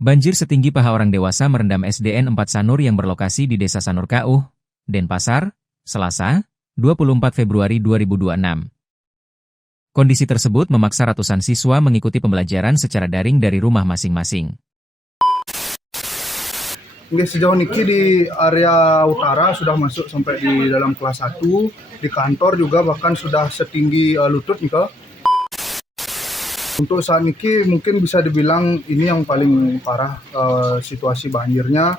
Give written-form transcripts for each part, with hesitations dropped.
Banjir setinggi paha orang dewasa merendam SDN 4 Sanur yang berlokasi di Desa Sanur Kauh, Denpasar, Selasa, 24 Februari 2026. Kondisi tersebut memaksa ratusan siswa mengikuti pembelajaran secara daring dari rumah masing-masing. Sejauh ini di area utara sudah masuk sampai di dalam kelas 1, di kantor juga bahkan sudah setinggi lutut nih. Untuk saat ini mungkin bisa dibilang ini yang paling parah situasi banjirnya.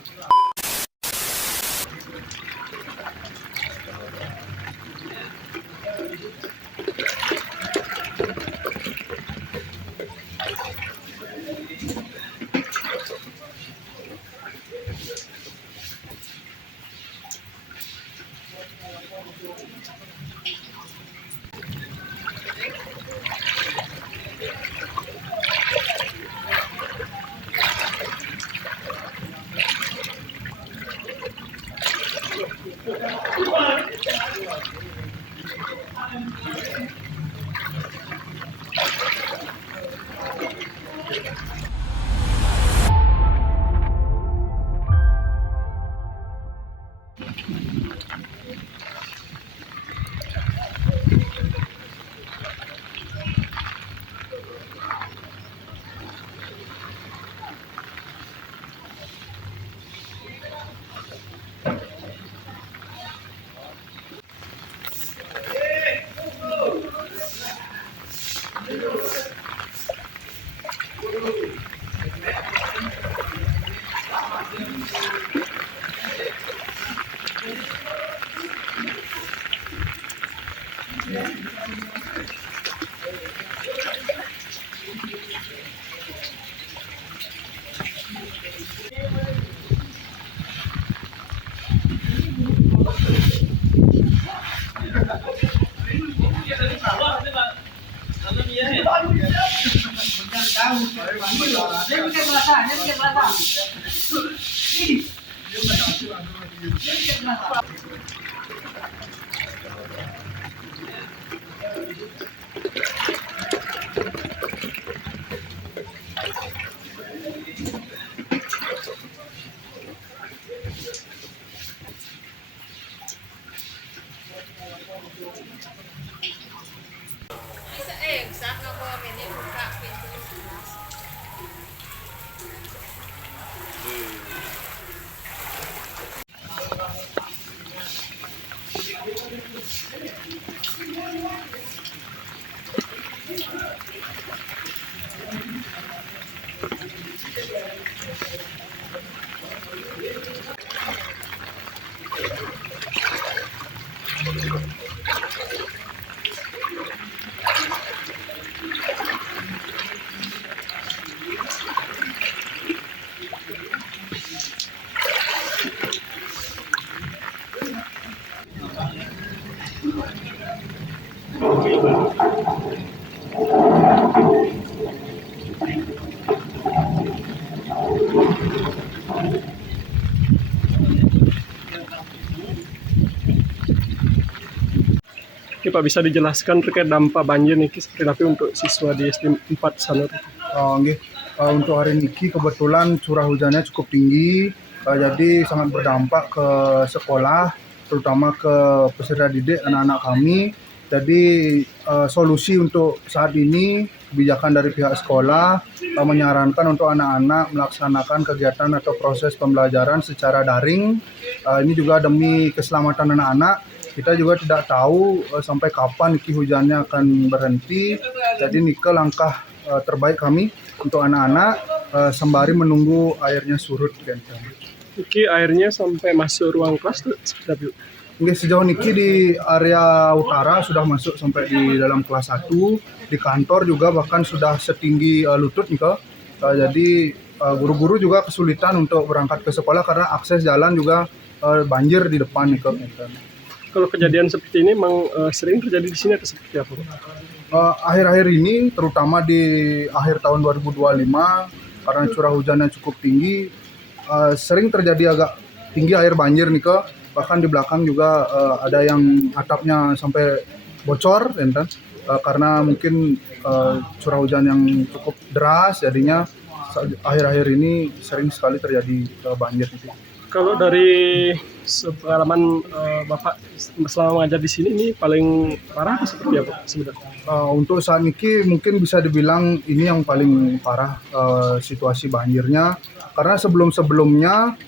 Oke Pak, bisa dijelaskan terkait dampak banjir nih seperti apa untuk siswa di SD 4 Sanur? Untuk hari ini kebetulan curah hujannya cukup tinggi, jadi sangat berdampak ke sekolah, terutama ke peserta didik anak-anak kami. Jadi solusi untuk saat ini kebijakan dari pihak sekolah menyarankan untuk anak-anak melaksanakan kegiatan atau proses pembelajaran secara daring. Ini juga demi keselamatan anak-anak. Kita juga tidak tahu sampai kapan hujannya akan berhenti. Jadi langkah terbaik kami untuk anak-anak sembari menunggu airnya surut. Airnya sampai masuk ruang kelas tuh seperti Sejauh ini di area utara sudah masuk sampai di dalam kelas 1, di kantor juga bahkan sudah setinggi lutut nih. Jadi guru-guru juga kesulitan untuk berangkat ke sekolah karena akses jalan juga banjir di depan nih. Kalau kejadian seperti ini memang sering terjadi di sini atau seperti apa? Akhir-akhir ini terutama di akhir tahun 2025 karena curah hujannya cukup tinggi, sering terjadi agak tinggi air banjir nih. Bahkan di belakang juga ada yang atapnya sampai bocor karena mungkin curah hujan yang cukup deras, jadinya akhir-akhir ini sering sekali terjadi banjir gitu. Kalau dari pengalaman Bapak selama mengajar di sini ini paling parah atau seperti apa sebenarnya? Untuk saat ini mungkin bisa dibilang ini yang paling parah situasi banjirnya, karena sebelum-sebelumnya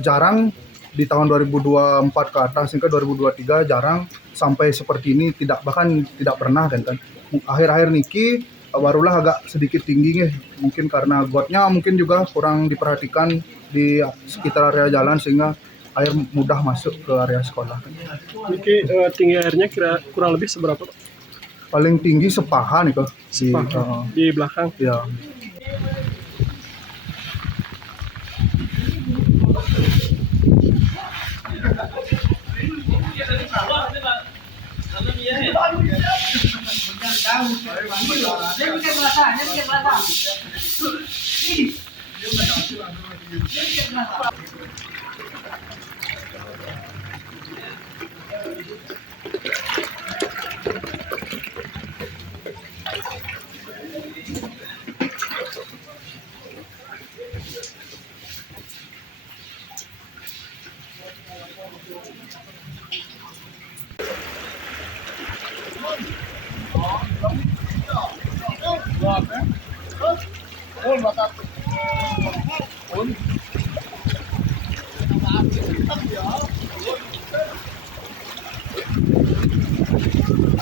jarang di tahun 2024 ke atas hingga 2023 jarang sampai seperti ini, bahkan tidak pernah kan. Akhir-akhir niki barulah agak sedikit tinggi mungkin karena gotnya mungkin juga kurang diperhatikan di sekitar area jalan sehingga air mudah masuk ke area sekolah. Niki tinggi airnya kurang lebih seberapa, Pak? Paling tinggi sepaha nih kok di belakang. Ya.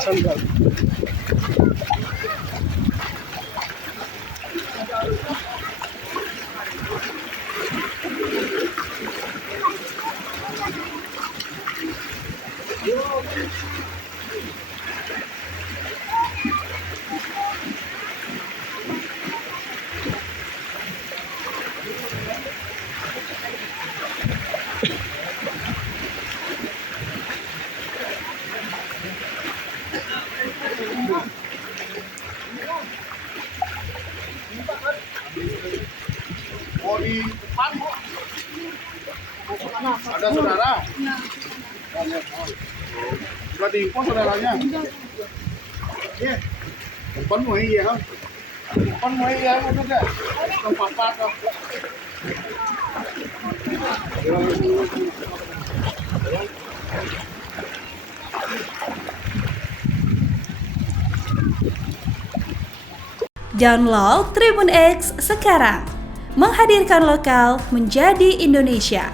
Sandal. Oh di depan kok. Ada saudara? Sudah diinfo saudaranya? Iya. Depan mau iya kan? Depan mau iya kan juga? Tempat apa? Download Tribun X sekarang, menghadirkan lokal menjadi Indonesia.